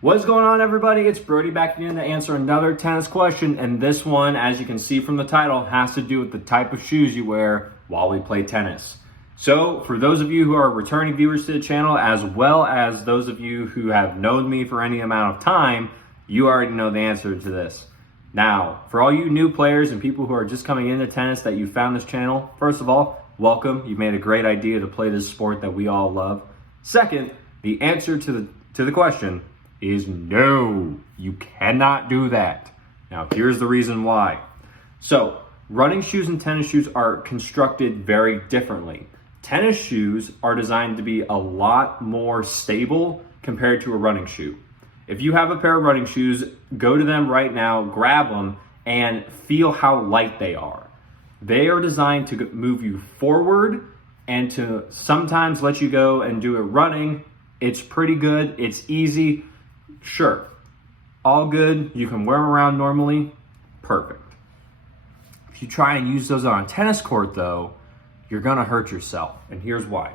What's going on, everybody? It's Brody back again to answer another tennis question, and this one, as you can see from the title, has to do with the type of shoes you wear while we play tennis. So, for those of you who are returning viewers to the channel, as well as those of you who have known me for any amount of time, you already know the answer to this. Now, for all you new players and people who are just coming into tennis that you found this channel, first of all, welcome. You've made a great idea to play this sport that we all love. Second, the answer to the question is no, you cannot do that. Now, here's the reason why. So, running shoes and tennis shoes are constructed very differently. Tennis shoes are designed to be a lot more stable compared to a running shoe. If you have a pair of running shoes, go to them right now, grab them, and feel how light they are. They are designed to move you forward and to sometimes let you go and do it running. It's pretty good. It's easy. Sure, all good. You can wear them around normally. Perfect. If you try and use those on a tennis court, though, you're going to hurt yourself. And here's why.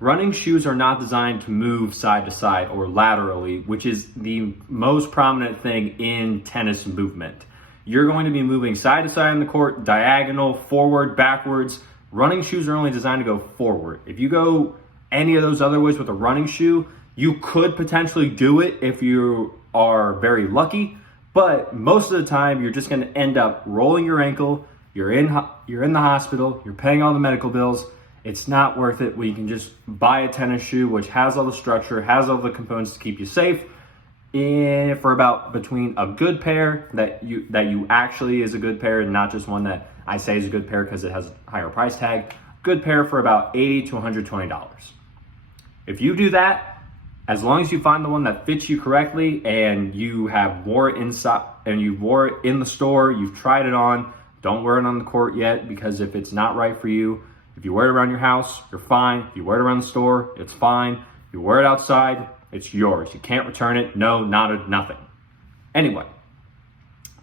Running shoes are not designed to move side to side or laterally, which is the most prominent thing in tennis movement. You're going to be moving side to side on the court, diagonal, forward, backwards. Running shoes are only designed to go forward. If you go any of those other ways with a running shoe, you could potentially do it if you are very lucky, but most of the time you're just going to end up rolling your ankle. You're in the hospital. You're paying all the medical bills. It's not worth it when you can just buy a tennis shoe which has all the structure, has all the components to keep you safe, and for about between a good pair that you actually is a good pair and not just one that I say is a good pair because it has a higher price tag. Good pair for about $80 to $120. If you do that, as long as you find the one that fits you correctly and you have wore it inside and you wore it in the store, you've tried it on, don't wear it on the court yet, because if it's not right for you, if you wear it around your house, you're fine. If you wear it around the store, it's fine. If you wear it outside, it's yours. You can't return it. No, not nothing. Anyway,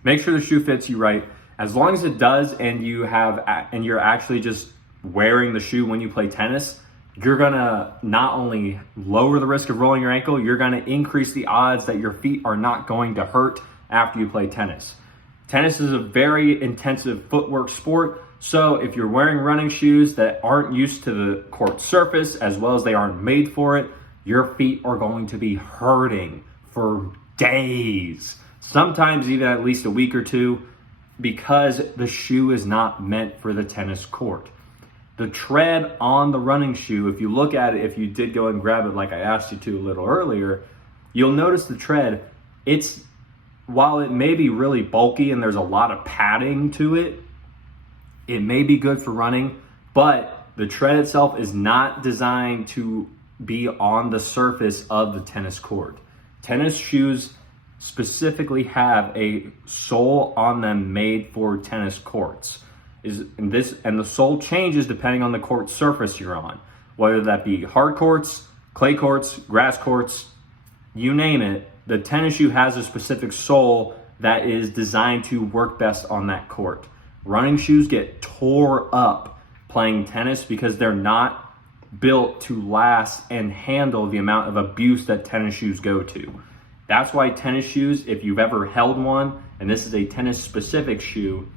make sure the shoe fits you right. As long as it does and you're actually just wearing the shoe when you play tennis, you're gonna not only lower the risk of rolling your ankle, you're gonna increase the odds that your feet are not going to hurt after you play tennis. Tennis is a very intensive footwork sport, so if you're wearing running shoes that aren't used to the court surface, as well as they aren't made for it, your feet are going to be hurting for days, sometimes even at least a week or two, because the shoe is not meant for the tennis court. The tread on the running shoe, if you look at it, if you did go and grab it like I asked you to a little earlier, you'll notice the tread, while it may be really bulky and there's a lot of padding to it, it may be good for running, but the tread itself is not designed to be on the surface of the tennis court. Tennis shoes specifically have a sole on them made for tennis courts. And the sole changes depending on the court surface you're on, whether that be hard courts, clay courts, grass courts, you name it. The tennis shoe has a specific sole that is designed to work best on that court. Running shoes get tore up playing tennis because they're not built to last and handle the amount of abuse that tennis shoes go to. That's why tennis shoes, if you've ever held one, and this is a tennis specific shoe,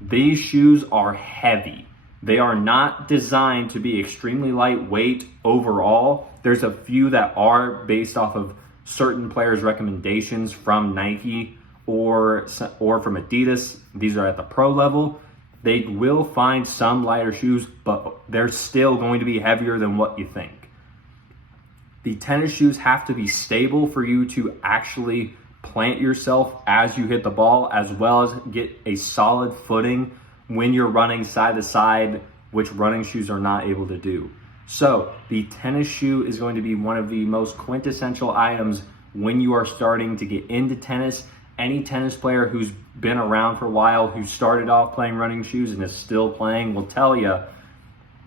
these shoes are heavy. They are not designed to be extremely lightweight overall. There's a few that are based off of certain players' recommendations from Nike or from Adidas. These are at the pro level. They will find some lighter shoes, but they're still going to be heavier than what you think. The tennis shoes have to be stable for you to actually plant yourself as you hit the ball, as well as get a solid footing when you're running side to side, which running shoes are not able to do. So the tennis shoe is going to be one of the most quintessential items when you are starting to get into tennis. Any tennis player who's been around for a while, who started off playing running shoes and is still playing, will tell you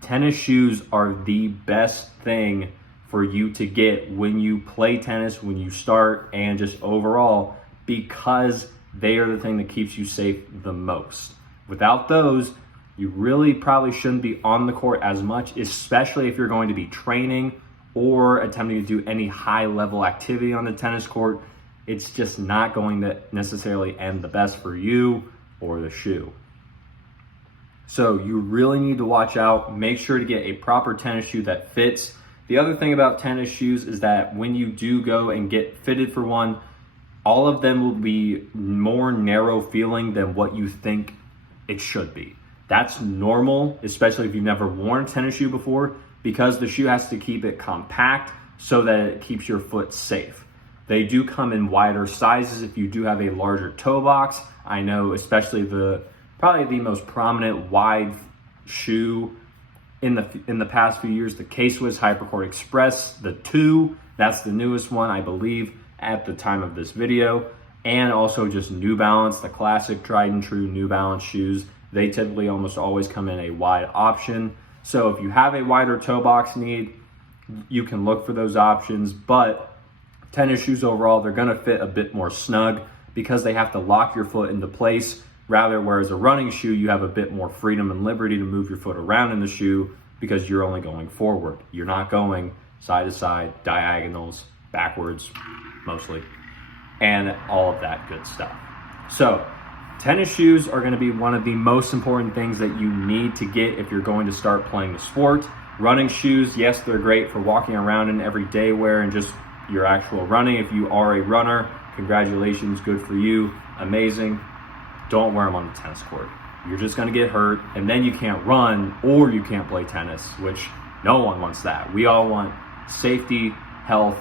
tennis shoes are the best thing for you to get when you play tennis, when you start, and just overall, because they are the thing that keeps you safe the most. Without those, you really probably shouldn't be on the court as much, especially if you're going to be training or attempting to do any high level activity on the tennis court, it's just not going to necessarily end the best for you or the shoe. So you really need to watch out. Make sure to get a proper tennis shoe that fits. The other thing about tennis shoes is that when you do go and get fitted for one, all of them will be more narrow feeling than what you think it should be. That's normal, especially if you've never worn a tennis shoe before, because the shoe has to keep it compact so that it keeps your foot safe. They do come in wider sizes if you do have a larger toe box. I know especially probably the most prominent wide shoe in the past few years, the K-Swiss Hypercourt Express, the 2, that's the newest one, I believe, at the time of this video. And also just New Balance, the classic tried and true New Balance shoes. They typically almost always come in a wide option. So if you have a wider toe box need, you can look for those options. But tennis shoes overall, they're gonna fit a bit more snug because they have to lock your foot into place. Whereas a running shoe, you have a bit more freedom and liberty to move your foot around in the shoe because you're only going forward. You're not going side to side, diagonals, backwards, mostly, and all of that good stuff. So tennis shoes are going to be one of the most important things that you need to get if you're going to start playing the sport. Running shoes, yes, they're great for walking around in everyday wear and just your actual running. If you are a runner, congratulations, good for you, amazing. Don't wear them on the tennis court. You're just going to get hurt, and then you can't run or you can't play tennis, which no one wants that. We all want safety, health,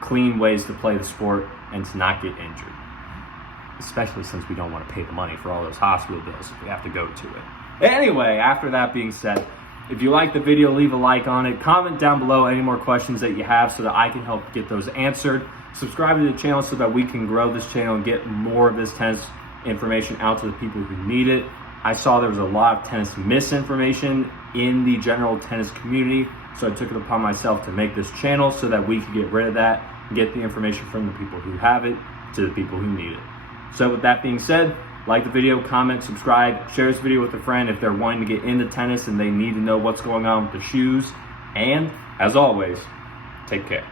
clean ways to play the sport and to not get injured, especially since we don't want to pay the money for all those hospital bills if we have to go to it. Anyway, after that being said, if you like the video, leave a like on it. Comment down below any more questions that you have so that I can help get those answered. Subscribe to the channel so that we can grow this channel and get more of this tennis information out to the people who need it. I saw there was a lot of tennis misinformation in the general tennis community, so I took it upon myself to make this channel so that we could get rid of that and get the information from the people who have it to the people who need it. So with that being said, like the video, comment, subscribe, share this video with a friend if they're wanting to get into tennis and they need to know what's going on with the shoes. And as always, take care.